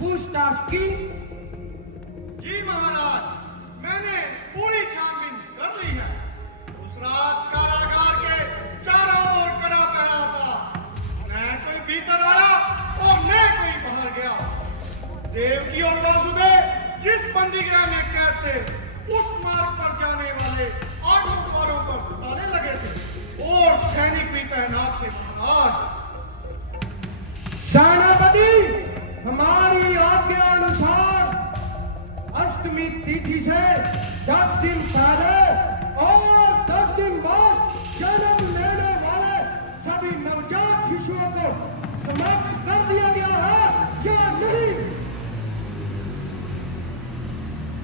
पूछताछ की? जी महाराज, मैंने पूरी छानबीन कर ली है। उस रात कारागार के चारों ओर कड़ा पहरा था। न कोई भीतर आया और न कोई बाहर गया। देवकी और वासुदेव जिस बंदीगृह में कैद थे, उस मार्ग पर जाने वाले 8 द्वारों पर ताले लगे थे और सैनिक भी तैनात थे महाराज। सेनापति, हमारी आज्ञा अनुसार अष्टमी तिथि से 10 दिन पहले और 10 दिन बाद जन्म लेने वाले सभी नवजात शिशुओं को समाप्त कर दिया गया है या नहीं?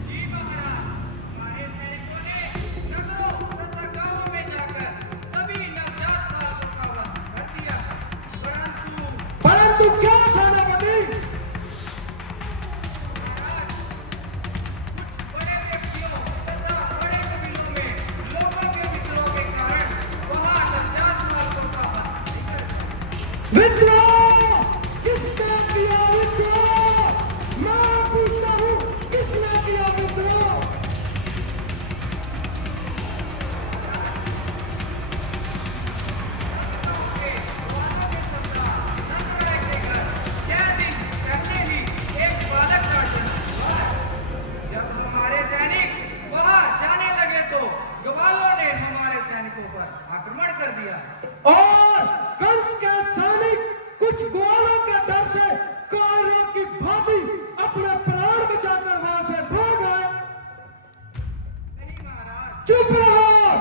जी महाराज, हमारे सैनिकों ने नगरों तथा गांवों में जाकर सभी नवजात बालकों का वध कर दिया। परंतु क्या सेनापति? बड़े व्यक्तियों तथा बड़े कबीलों में लोगों के विद्रोह के कारण वहां नवजात बालकों का वध नहीं कर पाए। विद्रोह! किसने किया विद्रोह? मैं पूछता हूँ, किसने किया विद्रोह? जब हमारे सैनिक वहां जाने लगे तो ग्वालों ने हमारे सैनिकों पर आक्रमण कर दिया। और कंस के सैनिक कुछ ग्वालों के डर से कायरों की भांति अपने प्राण बचाकर वहां से भाग गए। नहीं महाराज, चुप रहो!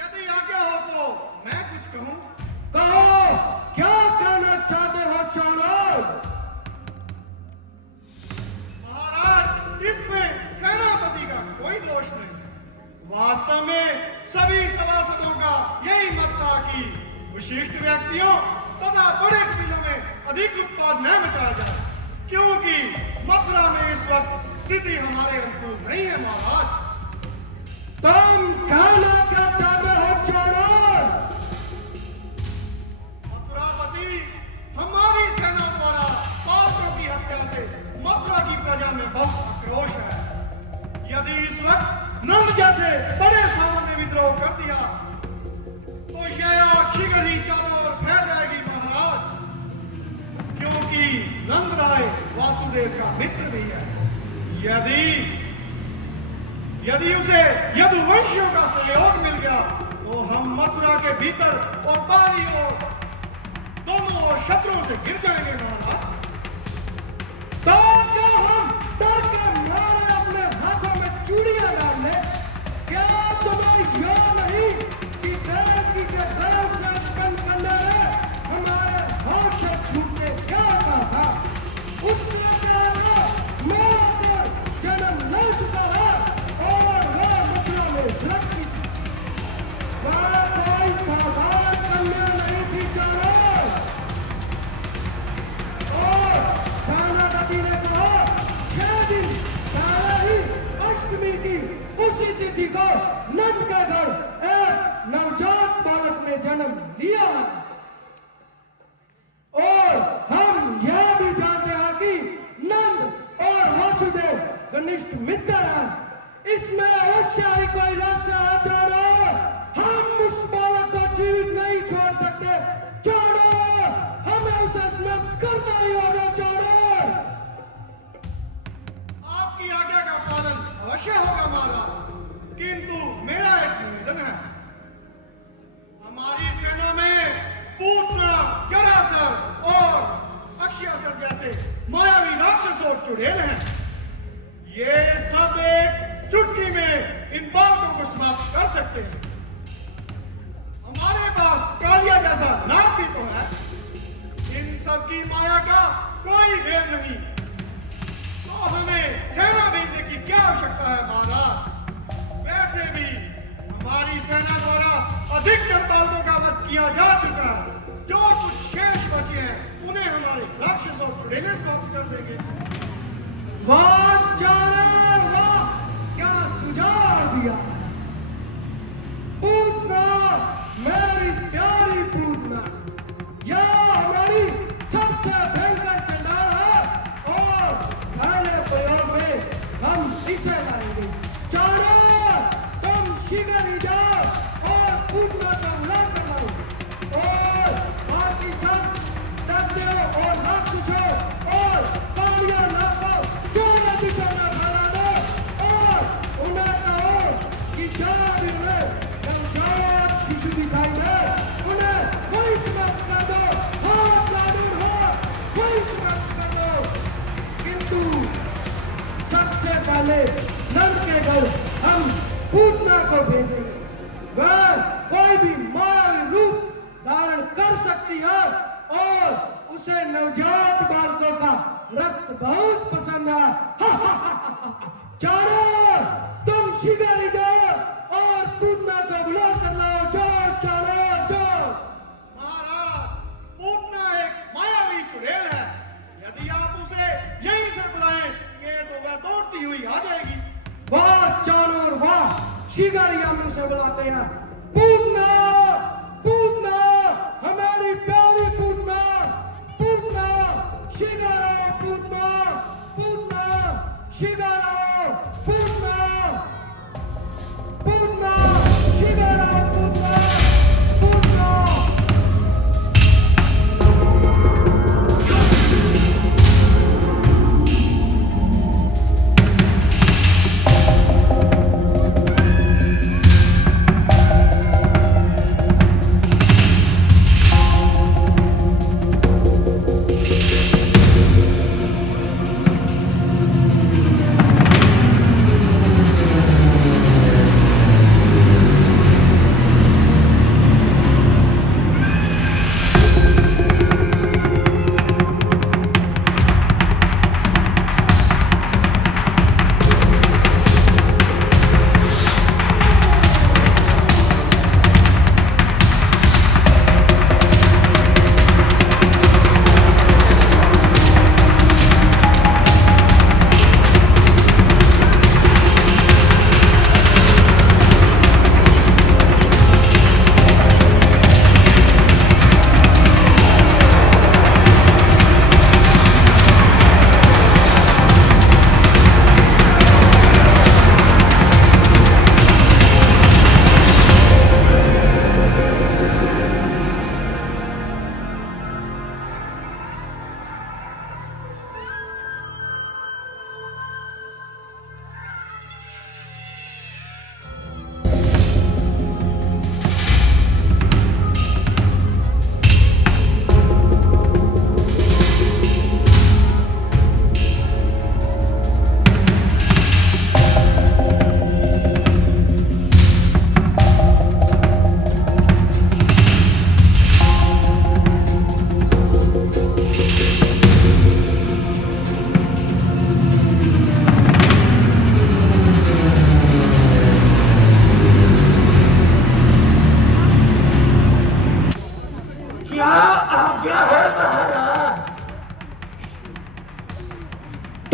यदि आज्ञा हो तो मैं कुछ कहूं। कहो, क्या कहना चाहते हो चाणक्य? महाराज, इसमें सेनापति का कोई दोष नहीं। वास्तव में सभी सभासदों का यही मत था कि विशिष्ट व्यक्तियों तथा बड़े कबीलों में अधिक उत्पाद न मचाया जाए, क्योंकि मथुरा में इस वक्त स्थिति हमारे अनुकूल नहीं है महाराज। तुम कहना क्या चाहते हो चाणक्य? मथुरापति, हमारी सेना द्वारा पात्रों की हत्या से मथुरा की प्रजा में बहुत आक्रोश है। यदि इस वक्त नंद जैसे बड़े भावों ने विद्रोह कर दिया तो यह आग शीघ्र ही चारों ओर फैल जाएगी महाराज, क्योंकि नंद राय वासुदेव का मित्र भी है। यदि उसे यदुवंशियों का सहयोग मिल गया तो हम मथुरा के भीतर और बाहरी ओर दोनों ओर शत्रुओं से गिर जाएंगे महाराज। तो क्या हम डर के मारे अपने हाथों में चूड़ियां डाल लें? क्या तुम्हें याद नहीं कि देवकी के गर्भ से कनकने ने हमारे हाथ से छूट के क्या कहा था? उसने मेरा मारा कर जन्म ले चुका है और वह मथुरा में सुरक्षित है। वह कोई साधारण कन्या नहीं थी चाणक्य। और सेनापति ने कहा, 6 दिन पहले ही अष्टमी की उसी तिथि को नंद के घर एक नवजात बालक ने जन्म लिया है। और हम यह भी जानते हैं कि नंद और वासुदेव घनिष्ठ मित्र हैं। इसमें अवश्य ही कोई रहस्य है चाणक्य। हम उस बालक को जीवित नहीं छोड़ सकते चाणक्य। हमें उसे समाप्त करना ही होगा चाणक्य। आपकी आज्ञा का पालन अवश्य होगा महाराज, किंतु मेरा एक निवेदन है। हमारी सेना में पूतना, जरासर और अक्षयासर जैसे मायावी राक्षस और चुड़ैल हैं। ये सब एक चुटकी में इन बातों को समाप्त कर सकते हैं। हमारे पास कालिया जैसा नाग भी तो है। इन सब की माया का कोई भेद नहीं, तो हमें सेना भेजने की क्या आवश्यकता है महाराज? वैसे भी हमारी सेना द्वारा अधिकतर बालकों का वध किया जा चुका है। जो कुछ शेष बचे हैं उन्हें हमारे राक्षस और चुड़ैलें समाप्त कर देंगे। वाह चाणक्य, वाह! क्या सुझाव दिया! पूतना, मेरी प्यारी पूतना, यह हमारी सबसे भयंकर चंडाल उसे नवजात बालकों का रक्त बहुत पसंद है। चारों तुम शिकारी जाओ और पूतना को बुला कर लाओ। जाओ चारों जाओ। महाराज, पूतना एक मायावी चुड़ैल है। यदि आप उसे यहीं से बुलाएंगे तो वह दौड़ती हुई आ जाएगी। वाह चारों वाह, शिकारी हम उसे बुलाते हैं। पूतना पूतना, हमारी प्यारी पूतना, पूतना शिकारो, पूतना पूतना शिकारो, पूतना पूतना शिकारो, पूतना पूतना।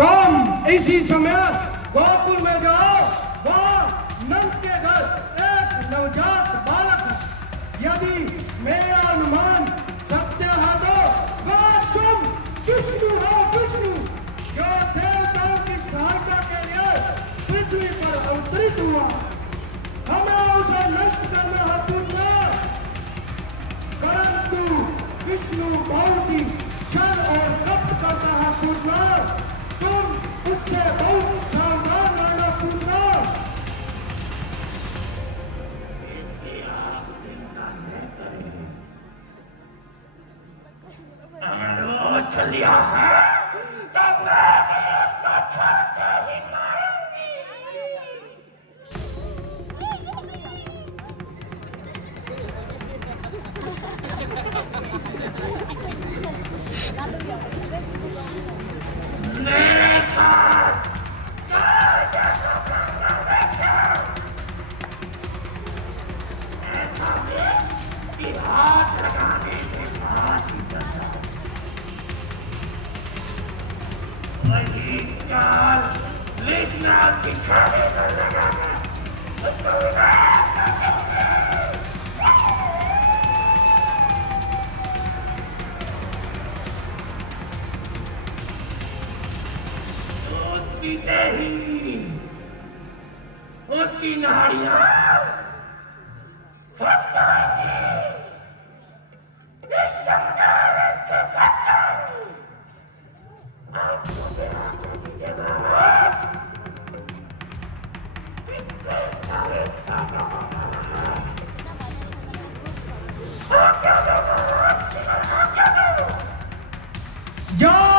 तुम इसी समय गोकुल में जाओ। वहाँ नंद के घर एक नवजात बालक है। यदि मेरा अनुमान सत्य है तो वह तुम विष्णु हो, विष्णु जो देवताओं की सहायता के लिए पृथ्वी पर अवतरित हुआ। हमें उसे नष्ट करना है पूतना, परंतु विष्णु बहुत ही छल और कपट करता है पूतना। तुम उससे बहुत सावधान रहना पूतना। चलिया है तब मैं इसको छल से ही मारूंगी। मेरे पास ऐसा भी हाथ लगाने के बाद ही जाता है। वही चाल लिखनास की छाले पर लगाना पीते ही उसकी नाड़ियां फट जाएंगी। इस समझाने से खत्म। आपको मेरा कोई जवाब सारे जाओ